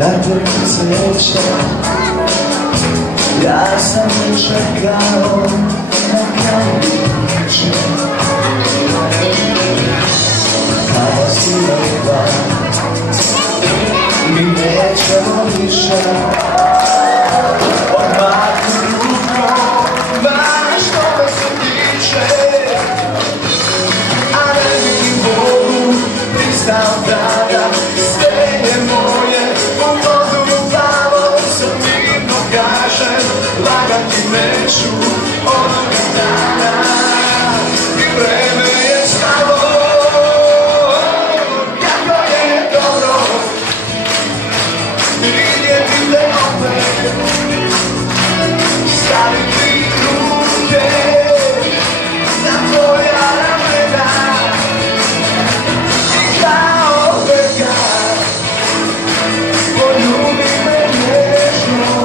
na tebi cveće. Ja sam ne čekao na kraju priče, kada si rekla mi nećemo više. Odmahni rukom, baš što me se tiče, a ne vidim Bogu, pristao tada, sve je moje, u vodu plavo sam mirno kažem, lagati neću onoga dana i vreme je stalo. Kako je dobro vidjeti te opet, staviti ruke na tvoja ramena i kao veka poljubi me nježno.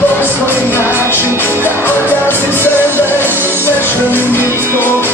Po svoj način da odjasnim sebe, ne želim nitko